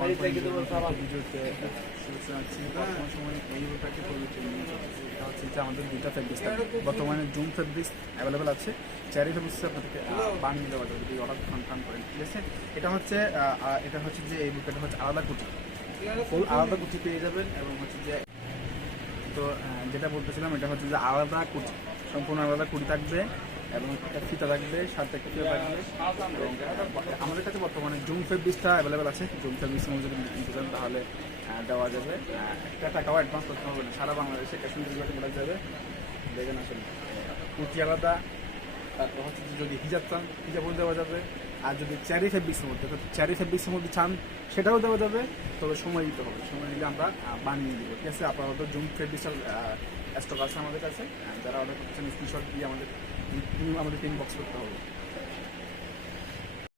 ভিডিওতে বর্তমান সময়ে এই ব্যাপারটি খুবই ট্রেন্ডিং চলছে। এটা হচ্ছে যে আমাদের দুইটা ফেব্রিক্স বর্তমানে জুম ফেব্রিক্স অ্যাভেলেবেল আছে, চেরি ফেব্রিক্স আপনাদেরকে বানিয়ে দেওয়া যাবে যদি অর্ডার কনফার্ম করেন, ঠিক আছে। এটা হচ্ছে যে এই বুকটা হচ্ছে আলাদা কুচি, ফুল আলাদা কুচি পেয়ে যাবেন। এবং হচ্ছে যে তো যেটা বলতেছিলাম এটা হচ্ছে যে আলাদা কুচি, সম্পূর্ণ আলাদা কুচি থাকবে এবং একটা ফিতা থাকবে, সাথে একটা ফিতা থাকবে। এবং আমাদের কাছে বর্তমানে জুম ফেব্রিক্সটা অ্যাভেলেবেল আছে, জুম ফেব্রিক্স যদি নিতে চান তাহলে দেওয়া যাবে। একটা টাকাও অ্যাডভান্স করতে হবে না, সারা বাংলাদেশে ক্যাশ অন ডেলিভারি করা যাবে। দেখেন আসলে কুচি আলাদা, তারপর হচ্ছে যদি হিজাব চান হিজাবও দেওয়া যাবে। আর যদি চেরি ফেব্রিক্সের মধ্যে চেরি ফেব্রিক্সের মধ্যে চান সেটাও দেওয়া যাবে, তবে সময় দিতে হবে, সময় দিলে আমরা বানিয়ে দিব, ঠিক আছে। আপাতত জুম ফেব্রিক্সের স্টক আছে আমাদের কাছে, যারা অর্ডার করতেছেন স্ক্রিনশট দিয়ে আমাদের পিন বক্স করতে হবে।